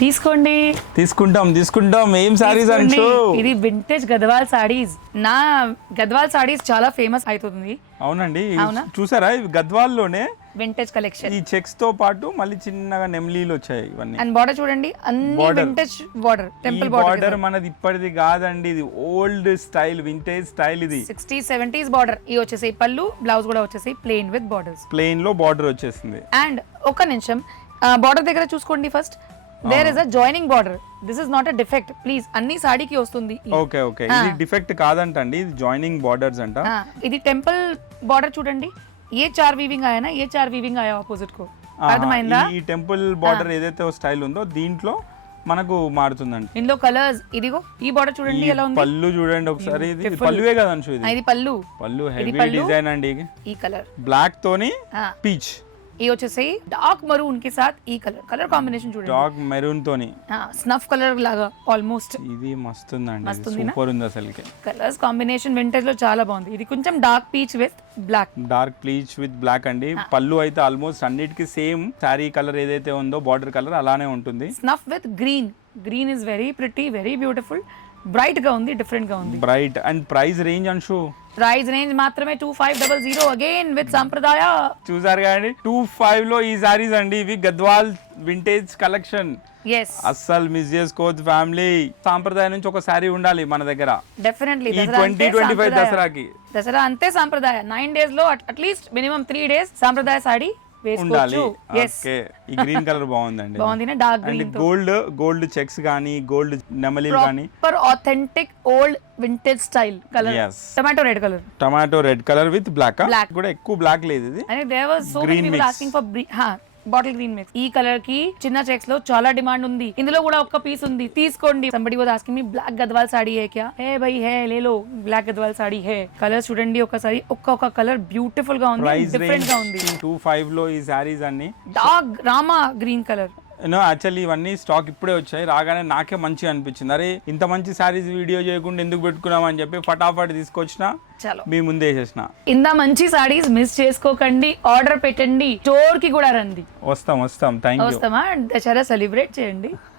తీసుకోండి. తీసుకుంటాం. ఏం సారీస్ అంచు? ఇది వింటేజ్ గద్వాల్ సారీస్. నా గద్వాల్ సారీస్ చాలా ఫేమస్ అవుతుంది. అవునండి, అవునా? చూసారా ఇవి గద్వాల్లోనే వింటేజ్ కలెక్షన్. ఈ చెక్స్ తో పాటు మళ్ళీ చిన్నగా నెమ్లీలు వచ్చాయి ఇవన్నీ. అండ్ బార్డర్ చూడండి, అన్ని వింటేజ్ బార్డర్, టెంపుల్ బార్డర్ మనది ఇప్పటిది కాదండి, ఇది ఓల్డ్ స్టైల్ వింటేజ్ స్టైల్. ఇది 60s 70s బార్డర్. ఈ వచ్చేసి పళ్ళు, బ్లౌజ్ కూడా వచ్చేసి ప్లెయిన్ విత్ బార్డర్స్. ప్లెయిన్ లో బార్డర్ వచ్చేసింది. అండ్ ఒక నిమిషం, బార్డర్ దగ్గర చూసుకోండి first. There is a joining border. This is not a defect please. అన్ని సాడీకి వస్తుంది. ఓకే ఇది డిఫెక్ట్ కాదంటండి, ఇది జాయినింగ్ బార్డర్స్ అంట. ఇది టెంపుల్ బార్డర్ చూడండి. ఏ చార్ వీవింగ్ ఆయా నా, ఏ చార్ వీవింగ్ ఆయా ఆపోజిట్ కో. అర్థమైందా? ఈ టెంపుల్ బార్డర్ ఏదైతే స్టైల్ ఉందో దీంట్లో మనకు మారుతుందండి. ఇందులో కలర్స్, ఇదిగో ఈ బార్డర్ చూడండి ఎలా ఉంది. పళ్ళు చూడండి ఒకసారి. ఇది పళ్ళువే కదా అంచు? ఇది పళ్ళు హెవీ డిజైన్ అండి. ఈ కలర్ బ్లాక్ తోని పీచ్. ये వచ్చేసి డార్క్ మరూన్ के साथ ఈ కలర్ కాంబినేషన్ చూడండి. డార్క్ మెరూన్ తోని స్నఫ్ కలర్ లాగా ఆల్మోస్ట్. ఇది మస్తుందండి, సూపర్ ఉంది అసలుకి. కలర్స్ కాంబినేషన్ వింటేజ్ లో చాలా బాగుంది. ఇది కొంచెం dark peach with black. Dark peach with black అండి. పళ్ళు అయితే ఆల్మోస్ట్ అన్నిటికీ సేమ్ సారీ కలర్ ఏదైతే ఉందో బార్డర్ కలర్ అలానే ఉంటుంది. Snuff with green. Green is very pretty, very beautiful. బ్రైట్ గా ఉంది, డిఫరెంట్ గా ఉంది. బ్రైట్. అండ్ ప్రైస్ రేంజ్ అంశు? ప్రైస్ రేంజ్ మాత్రమే 2500 అగైన్ విత్ సాంప్రదాయ. చూసారు కానీ 25 లో ఈ సారీస్ అండి. ఇవి గద్వాల్ వింటేజ్ కలెక్షన్. అస్సలు మిస్ చేసుకోవద్దు ఫ్యామిలీ. సాంప్రదాయ నుంచి ఒక సారీ ఉండాలి మన దగ్గర డెఫినెట్లీ. 2025 దసరాకి. దసరా అంతే సాంప్రదాయ. 9 days లో అట్లీస్ట్ మినిమం 3 days సాంప్రదాయ సారీ ఉండాలి. ఈ గ్రీన్ కలర్ బాగుందండి. బాగుంది, డార్క్ గ్రీన్ తో. గోల్డ్ చెక్స్ గానీ, గోల్డ్ నెమలీలు గానీ, proper authentic old vintage style colour. Tomato red colour with black. కూడా ఎక్కువ బ్లాక్ లేదు ఇది. And there was so many people asking for bottle green mix. ఈ కలర్ కి చిన్న చెక్స్ లో చాలా డిమాండ్ ఉంది. ఇందులో కూడా ఒక్క పీస్ ఉంది, తీసుకోండి. Somebody was asking me black Gadwal sari హే క్యా? హే భయ్ హే, లే లో, బ్లాక్ గద్వాల్ సాడీ హే. కలర్ చూడండి ఒకసారి, ఒక్కొక్క కలర్ బ్యూటిఫుల్ గా ఉంది, డిఫరెంట్ గా ఉంది. 25 లో ఈ సారీస్ అన్ని dark Rama green colour. Actually ఇవన్నీ స్టాక్ ఇప్పుడే వచ్చాయి. రాగానే నాకే మంచిగా అనిపించింది, అరే ఇంత మంచి సారీస్ వీడియో చేయకుండా ఎందుకు పెట్టుకున్నాం అని చెప్పి ఫటాఫట్ తీసుకొచ్చిన, మీ ముందే వేసేసిన. ఇంత మంచి సారీస్ మిస్ చేసుకోకండి, ఆర్డర్ పెట్టండి, స్టోర్ కి కూడా రండి. వస్తాం థ్యాంక్ యూ. వస్తామా? దసరా సెలబ్రేట్ చేయండి.